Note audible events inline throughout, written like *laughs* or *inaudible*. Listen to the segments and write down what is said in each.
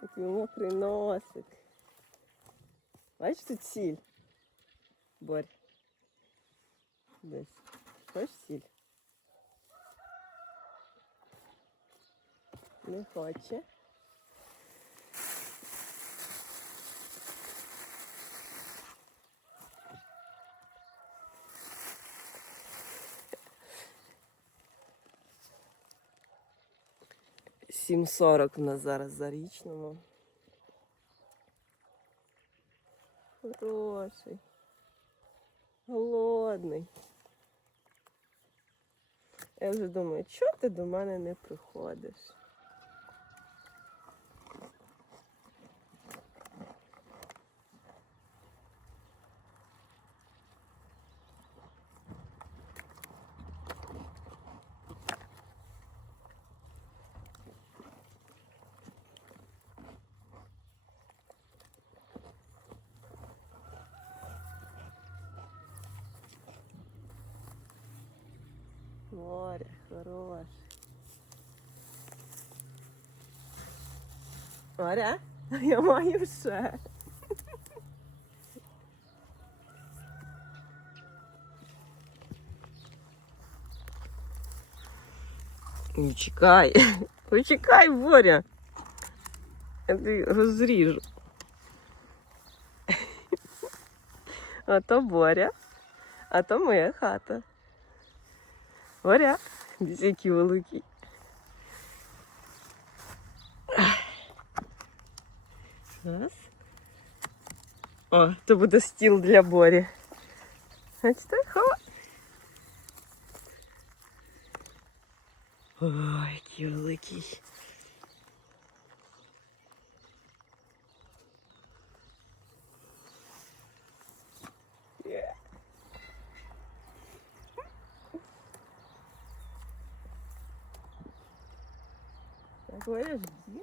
Такий мокрий носик. Бачиш тут сіль? Борь. Десь. Хочеш сіль? Не хоче. Сім сорок у нас зараз за річному. Хороший. Голодний. Я вже думаю, чого ти до мене не приходиш? Море, хороше. Море? *laughs* Я маю ще. Чекай. *laughs* Почекай, Боря. Я розріжу. *laughs* А то Боря, а то моя хата. Боря, дивись, який. Раз. О, то буде стіл для Борі. Бачите, хова. О, який великий. Так, Боря, жди.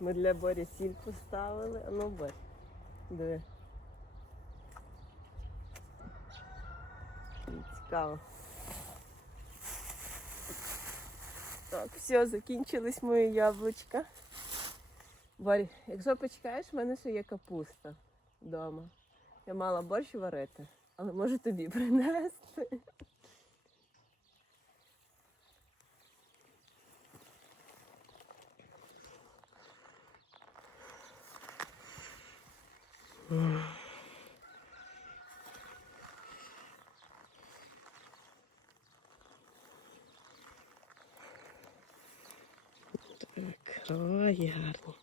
Ми для Борі сіль поставили, а ну Борь. Диви. Цікаво. Так, все, закінчились мої яблучка. Борь, якщо почекаєш, в мене ще є капуста вдома. Я мала борщ варити, але можу тобі принести. Так, ой, гарно.